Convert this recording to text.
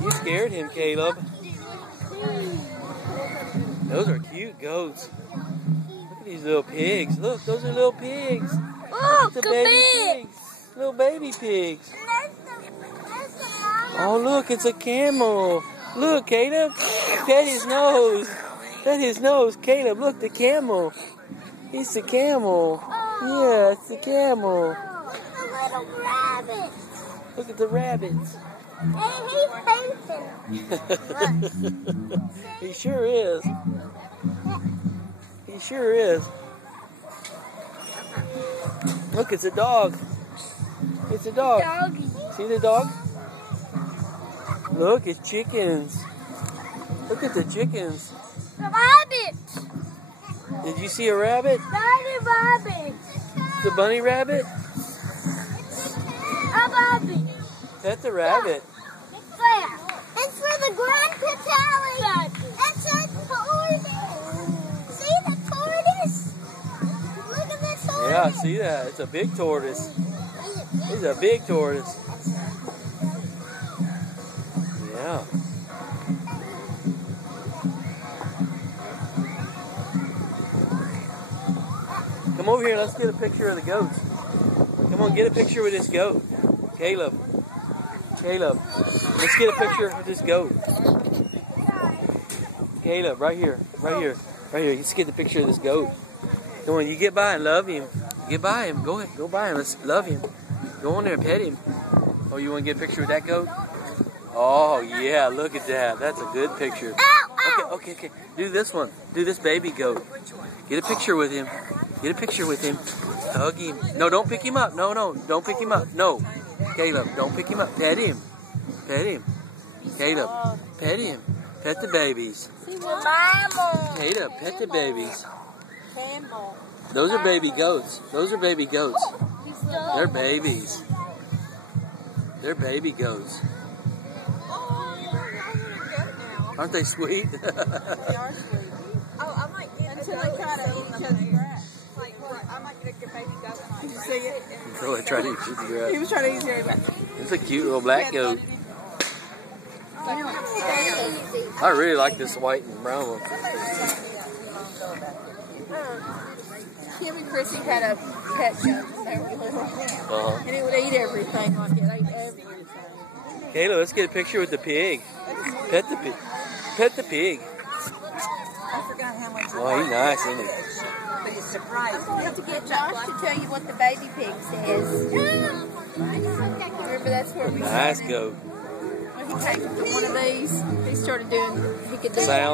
You scared him, Caleb. Those are cute goats. Look at these little pigs. Look, those are little pigs. Oh, the baby pigs. Little baby pigs. Oh, look, it's a camel. Look, Caleb. Pet his nose. Pet his nose. Caleb, look, the camel. It's the camel. Yeah, it's the camel. A little rabbit. Look at the rabbits. And he's pacing. He sure is. He sure is. Look, it's a dog. It's a dog. Doggy. See the dog? Look, it's chickens. Look at the chickens. The rabbit. Did you see a rabbit? Bunny rabbit. The bunny rabbit? A rabbit. Pet the rabbit. Where? It's for the Grand Patali. It's a tortoise. See the tortoise? Look at the tortoise. Yeah, I see that. It's a big tortoise. It's a big tortoise. Yeah. Come over here. Let's get a picture of the goats. Come on, get a picture with this goat. Caleb. Caleb. Let's get a picture of this goat. Caleb, right here. Right here. Right here. Let's get the picture of this goat. Come on, you get by and love him. Get by him. Go ahead. Go by him. Let's love him. Go on there and pet him. Oh, you want to get a picture with that goat? Oh, yeah. Look at that. That's a good picture. Okay. Do this one. Do this baby goat. Get a picture with him. Get a picture with him. Hug him. No, don't pick him up. No. Don't pick him up. No. Caleb, don't pick him up. Pet him. Pet him. Caleb, pet him. Pet the babies. Caleb, pet the babies. Those are baby goats. Those are baby goats. They're babies. They're baby goats. Aren't they sweet? They are sweet. Oh, I might get until they try to eat each other's grass. Like, I might get a baby goat. Did you see it? Go ahead, try to eat the grass. He was trying to eat your grass. It's a cute little black goat. I really like this white and brown one. Kim and Chrissy had a pet goat when they were little. And it would eat everything like it. Ate everything. Kayla, let's get a picture with the pig. Pet the pig. Pet the pig. I forgot how much. Oh, he's nice, isn't he? But it's surprising. You have to get Josh to tell you what the baby pig says. Remember, that's where we Nice goat. When he came to one of these, he started doing, he could do Sound.